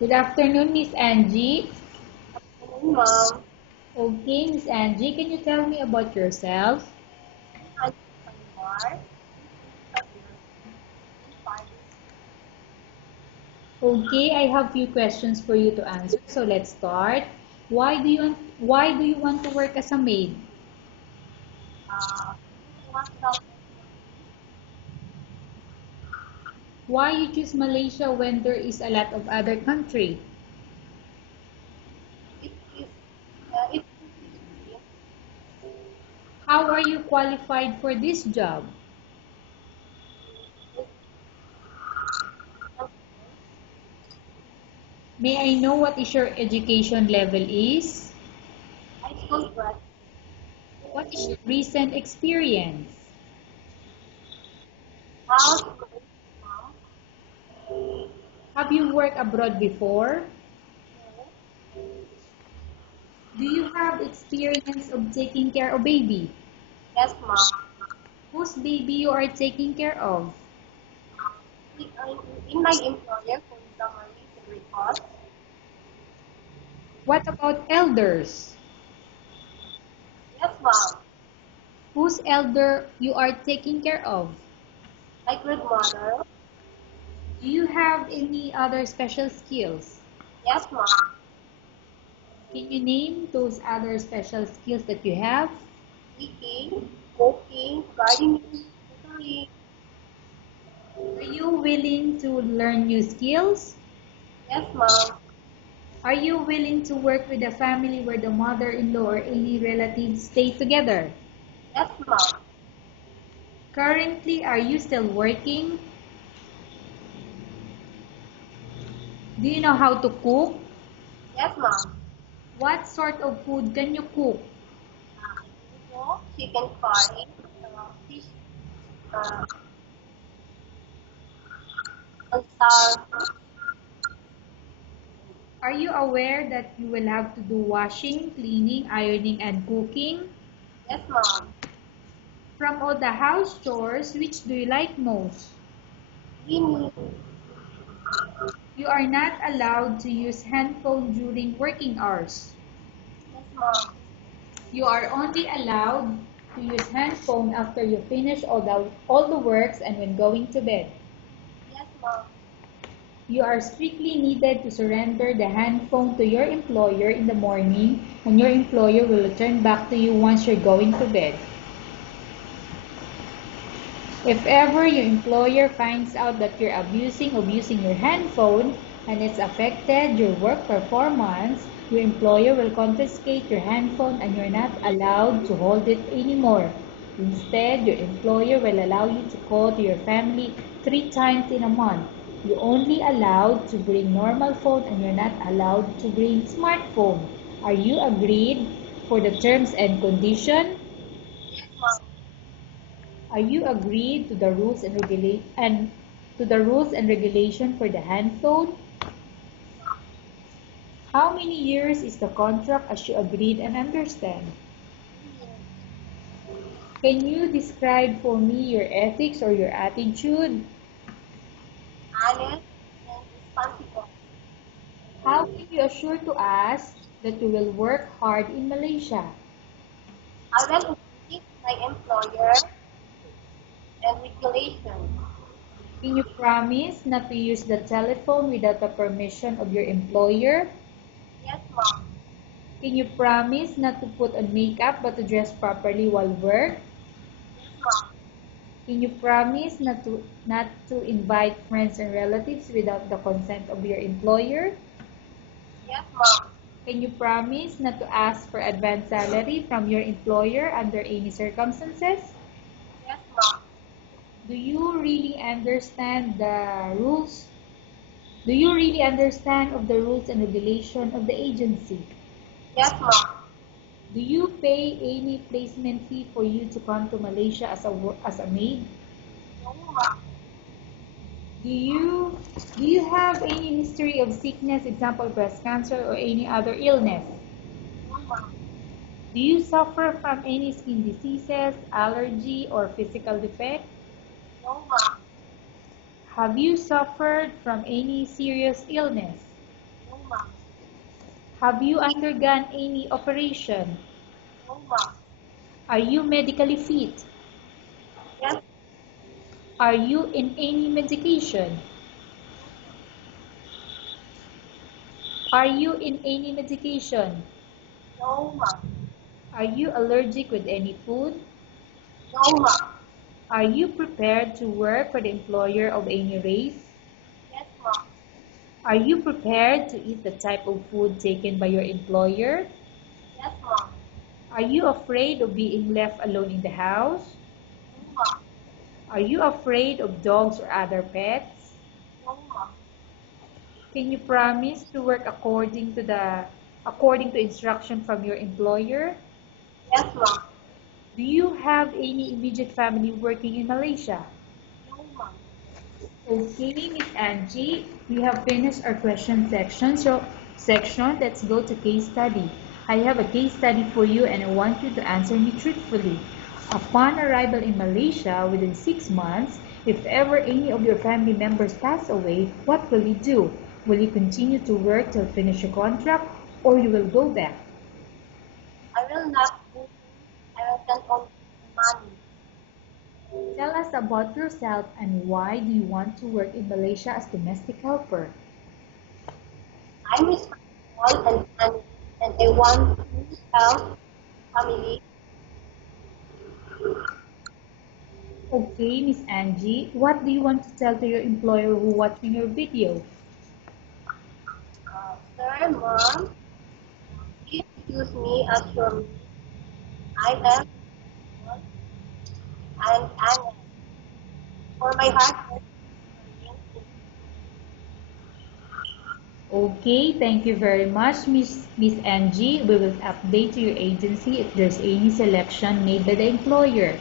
Good afternoon, Miss Angie. Afternoon, ma'am. Okay, Miss Angie, can you tell me about yourself? I'm Anwar. Okay, I have few questions for you to answer. So let's start. Why do you want to work as a maid? Uh, what about Why you choose Malaysia when there is a lot of other country? it is it is How are you qualified for this job? May I know what is your education level is? high school graduate. What is your recent experience? How's your mom? Have you worked abroad before? No. Do you have experience of taking care of baby? Yes, mom. Whose baby you are taking care of? In my employer for the money to report. What about elders? Yes, mom. Whose elder you are taking care of? My grandmother. Do you have any other special skills? Yes, mom. Can you name those other special skills that you have? Baking, cooking, gardening, tutoring. Are you willing to learn new skills? Yes, mom. Are you willing to work with a family where the mother-in-law or any relatives stay together? Yes, mom. Currently, are you still working? Do you know how to cook? Yes, mom. What sort of food can you cook? Chicken curry, fish, uh, sour. Are you aware that you will have to do washing, cleaning, ironing, and cooking? Yes, mom. From all the house chores, which do you like most? Cleaning. You are not allowed to use handphone during working hours. Yes, mom. You are only allowed to use handphone after you finish all the works and when going to bed. Yes, mom. You are strictly needed to surrender the handphone to your employer in the morning, and your employer will return back to you once you're going to bed. If ever your employer finds out that you're abusing of using your handphone and it's affected your work performance, your employer will confiscate your handphone and you're not allowed to hold it anymore. Instead, your employer will allow you to call to your family 3 times in a month. You're only allowed to bring normal phone and you're not allowed to bring smartphone. Are you agreed for the terms and condition? Yes, mom. Are you agreed to the rules and regulation for the handphone? How many years is the contract as you agreed and understand? Can you describe for me your ethics or your attitude? Honest and responsible. How can you assure to us that you will work hard in Malaysia? I will include my employer and regulation. Can you promise not to use the telephone without the permission of your employer? Yes, mom. Can you promise not to put on makeup but to dress properly while work? Yes, mom. Can you promise not to invite friends and relatives without the consent of your employer? Yes, mom. Can you promise not to ask for advance salary from your employer under any circumstances? Yes, mom. Do you really understand the rules? Do you really understand of the rules and regulation of the agency? Yes, mom. Do you pay any placement fee for you to come to Malaysia as a maid? No, mom. Do you have any history of sickness, example breast cancer or any other illness? No, mom. Do you suffer from any skin diseases, allergy or physical defect? No, mom. Have you suffered from any serious illness? ma'am. Have you undergone any operation? No, ma'am. Are you medically fit? Yes, Are you in any medication? Are you in any medication? no, ma'am. Are you allergic with any food? No, ma'am. Are you prepared to work for the employer of any race? Yes, ma'am. Are you prepared to eat the type of food taken by your employer? Yes, ma'am. Are you afraid of being left alone in the house? No, ma'am. Are you afraid of dogs or other pets? No, ma'am. Can you promise to work according to instruction from your employer? Yes, ma'am. Do you have any immediate family working in Malaysia? No, ma'am. Okay, Miss Angie, we have finished our question section. Let's go to case study. I have a case study for you and I want you to answer me truthfully. Upon arrival in Malaysia within 6 months, if ever any of your family members pass away, what will you do? Will you continue to work till finish your contract or you will go back? I will not do. I will send all money. Tell us about yourself and why do you want to work in Malaysia as domestic helper? I miss my small and money, and I want to help family. Okay, Miss Angie, what do you want to tell to your employer who watching your video? Sir, mom, please use me as your maid. I am small and honest. For my hard work, Okay, thank you very much, Miss Angie. We will update to your agency if there's any selection made by the employer.